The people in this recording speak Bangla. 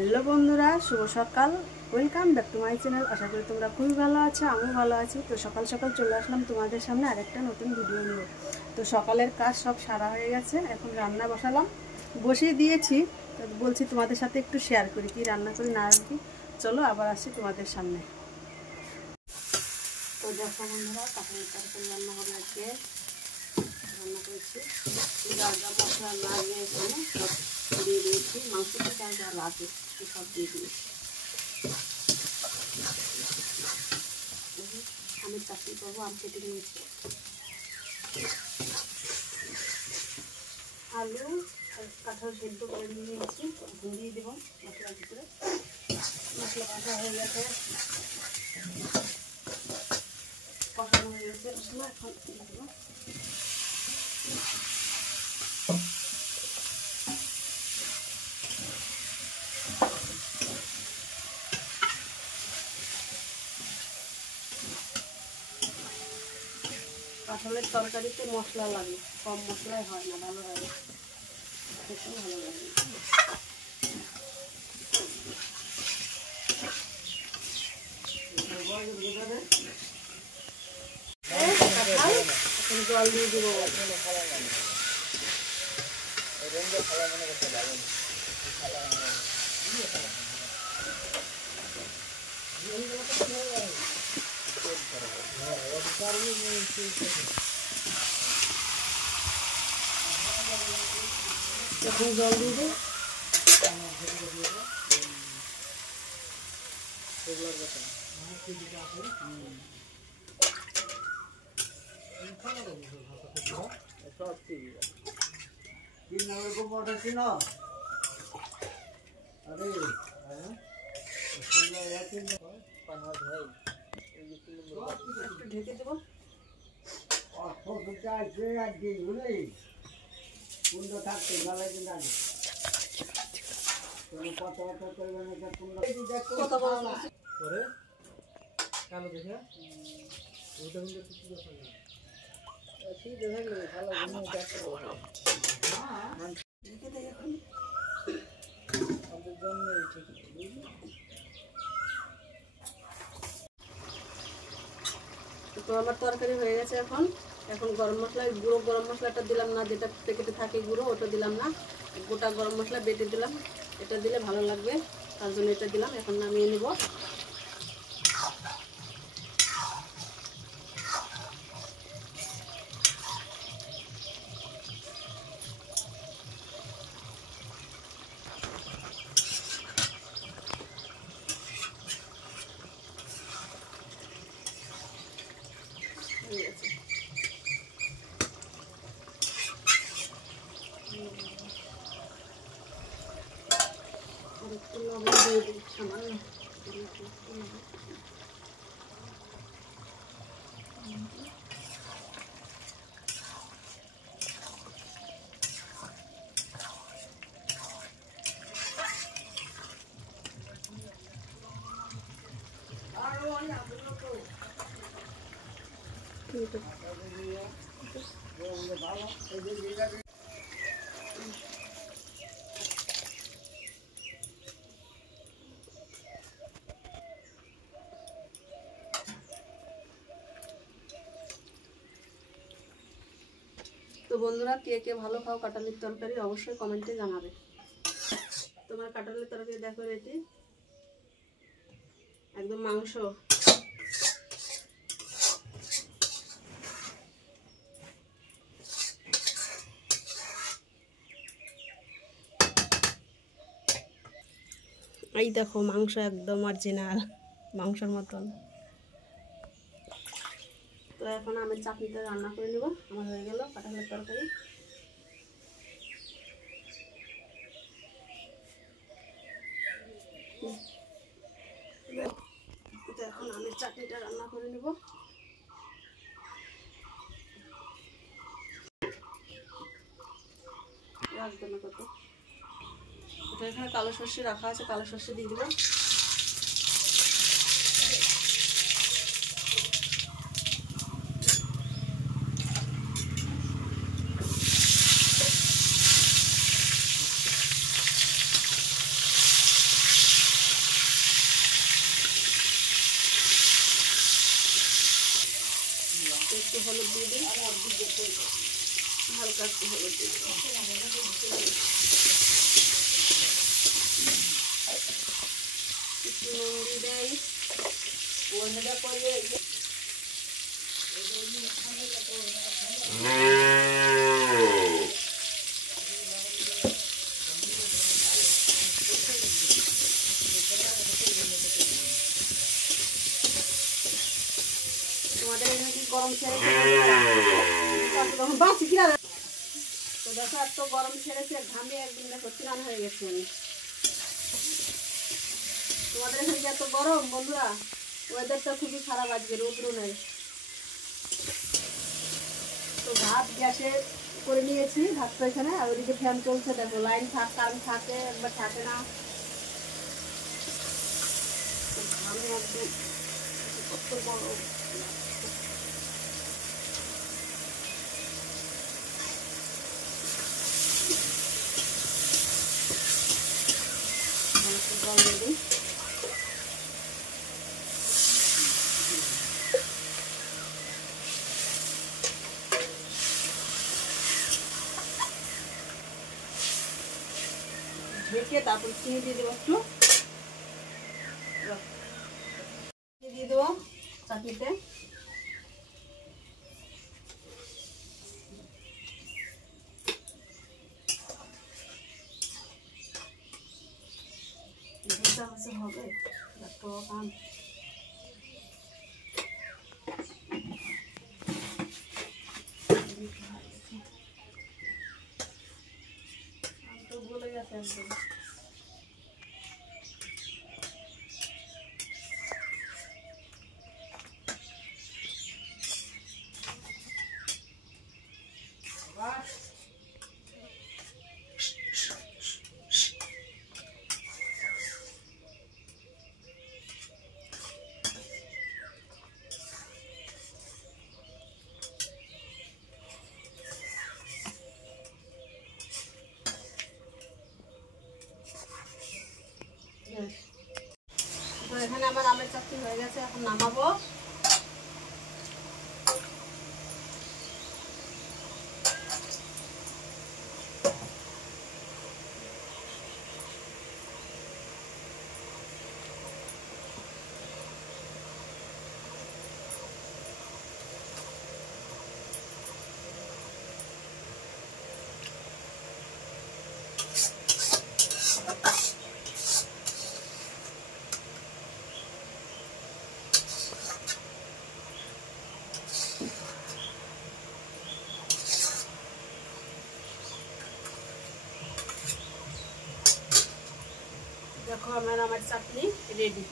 হ্যালো বন্ধুরা, শুভ সকাল। Welcome back to my channel. আশা করি তোমরা খুবই ভালো আছো, আমিও ভালো আছি। তো সকাল সকাল চলে আসলাম তোমাদের সামনে আরেকটা নতুন ভিডিও নিয়ে। তো সকালের কাজ সব সারা হয়ে গেছে, এখন রান্না বসিয়ে দিয়েছি। তো বলছি তোমাদের সাথে একটু শেয়ার করি কি রান্না করি না কি। চলো আবার আসি তোমাদের সামনে। তো দেখো বন্ধুরা, কাঁঠালের তরকারি রান্না হবে আজকে। রান্না করেছি যা যা মশলা লাগে এখানে সব দিয়ে দিয়েছি, মাংসটা যা যা লাগে সব দিয়ে দিয়েছি। আমি চাকরি করবো, আম কেটে নিয়েছি, আলু কাঁঠাল সেদ্ধ করে নিয়েছি, এখন দিয়ে দেবো মশলার ভিতরে। মশলা কাটা হয়ে গেছে, কষানো হয়ে গেছে মশলা, এখন দিয়ে দেবো। কাঁঠালের তরকারিতে মশলা লাগে, কম মশলায় হয় না, ভালো লাগে, খেতে ভালো লাগে। জল দিয়ে দেবো। এখন জল দিয়ে দেবো। ঢেকে দেবো। তো আমার তরকারি হয়ে গেছে। এখন গরম মশলা, গুঁড়ো গরম মশলাটা দিলাম না, যেটা প্যাকেটে থাকে গুঁড়ো, ওটা দিলাম না, গোটা গরম মশলা বেটে দিলাম। এটা দিলে ভালো লাগবে, তার জন্য এটা দিলাম। এখন নামিয়ে নেব। একটু লবণ দিয়ে দিই সামান্য। তো বন্ধুরা, কে কে ভালো খাও কাঁঠালের তরকারি অবশ্যই কমেন্টে জানাবে। তোমার কাঁঠালের তরকারি দেখো, এটি একদম মাংস। এই দেখো মাংস একদম অরিজিনাল মাংসের মতন। তো এখন আমি চাটনিটা রান্না করে নেব। আমার হয়ে গেল কাঁঠালের তরকারি। তো এখন আমি চাটনিটা রান্না করে নেব। কত এখানে কালো সর্ষে রাখা আছে, কালো সর্ষে দিয়ে দেবো। হলুদ দিয়ে দিই, হালকা একটু হলুদ দিয়ে দিই। একটু নুন দিয়ে দেয়। তোমাদের এখানে কি গরম ছেড়েছে? বাঁচি কিনা তো দেখো, এত গরম ছেড়েছে, ঘামে একদিন দেখো চিরান হয়ে গেছে আমি। তোমাদের এখানে এত গরম বন্ধুরা, ওয়েদারটা খুবই খারাপ আজকে, রৌদ্র নেই। তো ভাত গ্যাসে করে নিয়েছি, ভাতটা এখানে, আর ওদিকে ফ্যান চলছে। দেখো লাইন কারেন্ট থাকে একবার, থাকে না। ঘামে একদম কত গরম। জল দিয়ে দিই। ঢেকে তারপর চিনি দিয়ে দেবো, একটু দিয়ে দেবো চাটনিতে। হবে তো বলে গেছে একদম। তো এখানে আমার আমের চাটনি হয়ে গেছে, এখন নামাবো। দেখো আমার চাটনি রেডি।